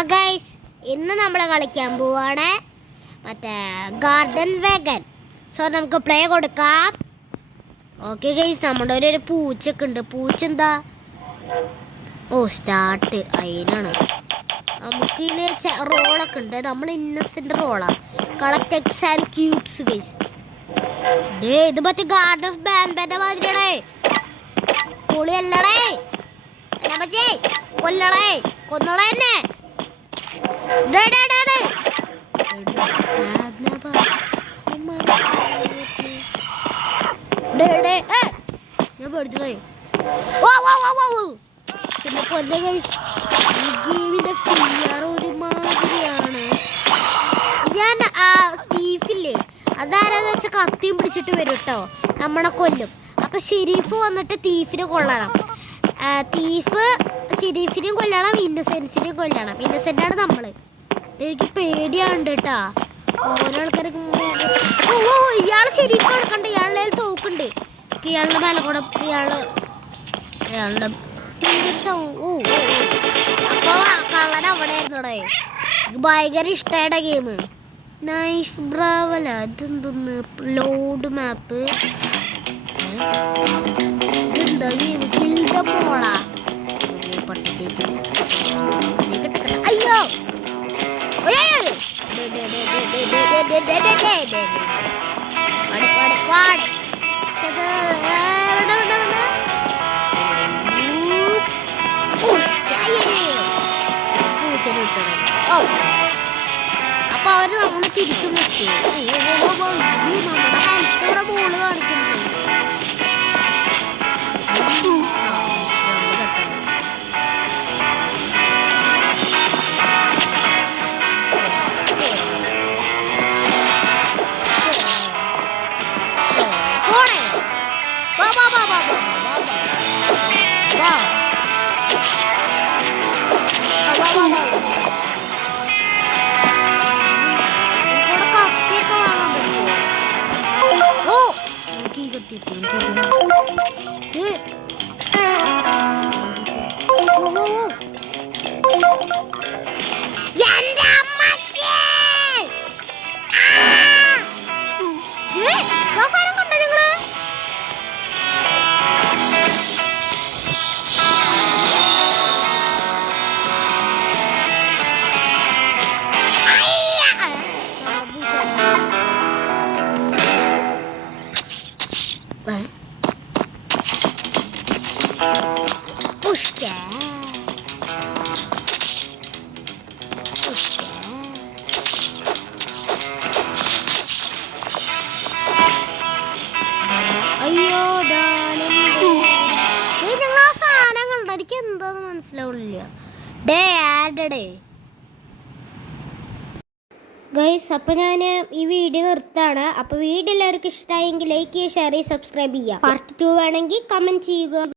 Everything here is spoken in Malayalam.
അപ്പൊ ഗൈസ് ഇന്ന് നമ്മൾ കളിക്കാൻ പോവാണ് മറ്റേ ഗാർഡൻ വേഗൻ. സോ നമുക്ക് പ്ലേ കൊടുക്കാം. ഓക്കെ ഗൈസ്, നമ്മുടെ ഒരു പൂച്ചൊക്കെ ഉണ്ട്. പൂച്ച എന്താ സ്റ്റാർട്ട് അതിനാണ്. നമുക്ക് ഇതിൽ റോളൊക്കെ ഉണ്ട്. നമ്മൾ ഇന്നസെന്റ് റോളാണ്. Collect X and cubes guys. ഇത് മറ്റേ ഗാർഡൻ ഓഫ് ബാൻബന്റെ മാതിരിയാണേ. പൊളിയല്ലടേ കൊല്ലടേ കൊന്നോളെ തന്നെ. ഞാൻ പേടിച്ചോളേ. ഗെയിമിന്റെ ഫിയർ ഒരുമാതിരിയാണ്. ഞാൻ തീഫില്ലേ, അതാരാന്ന് വെച്ചാൽ കത്തിയും പിടിച്ചിട്ട് വരും കേട്ടോ, നമ്മളെ കൊല്ലും. അപ്പൊ ഷെരീഫ് വന്നിട്ട് തീഫിനെ കൊള്ളണം. തീഫ് ഷെരീഫിനെയും കൊല്ലണം, ഇന്നസെൻസിനെയും കൊല്ലണം. ഇന്നസെന്റാണ് നമ്മള്. എനിക്ക് പേടിയാണ് കേട്ടാ. ഓരോ ആൾക്കാർക്ക് ഇയാള് ഷെരീഫ് നടക്കണ്ട. ഇയാളുടെ തോക്കുണ്ട്. ഇയാളുടെ മേലെ കൂടെ ഇയാളുടെ അപ്പൊ കള്ളൻ അവിടെ ആയിരുന്നോടെ. ഭയങ്കര ഇഷ്ടായിട്ട ഗെയിം. നൈഫ് ബ്രാവല. ഇതെന്തൊന്ന് ലോഡ് മാപ്പ്. ഇതെന്താ ഗെയിം? കിൽഡ മോളാ പട്ടിച്ചേച്ചി. അയ്യോ അപ്പൊ അവര് നമ്മള് തിരിച്ചു നിർത്തി. നമ്മുടെ ഹെൽത്തോടെ ബോള് കാണിക്കുന്നത്. അയ്യോ ഞങ്ങൾ ആ സാധനം കണ്ട. എനിക്ക് എന്താന്ന് മനസ്സിലാവില്ല. ഗൈസ്, അപ്പോൾ ഞാൻ ഈ വീഡിയോ നിർത്താണ്. അപ്പോൾ വീഡിയോ എല്ലാവർക്കും ഇഷ്ടമായെങ്കിൽ ലൈക്ക് ചെയ്യുക, ഷെയർ ചെയ്യുക, സബ്സ്ക്രൈബ് ചെയ്യുക. പാർട്ട് 2 വേണമെങ്കിൽ കമൻറ്റ് ചെയ്യുക.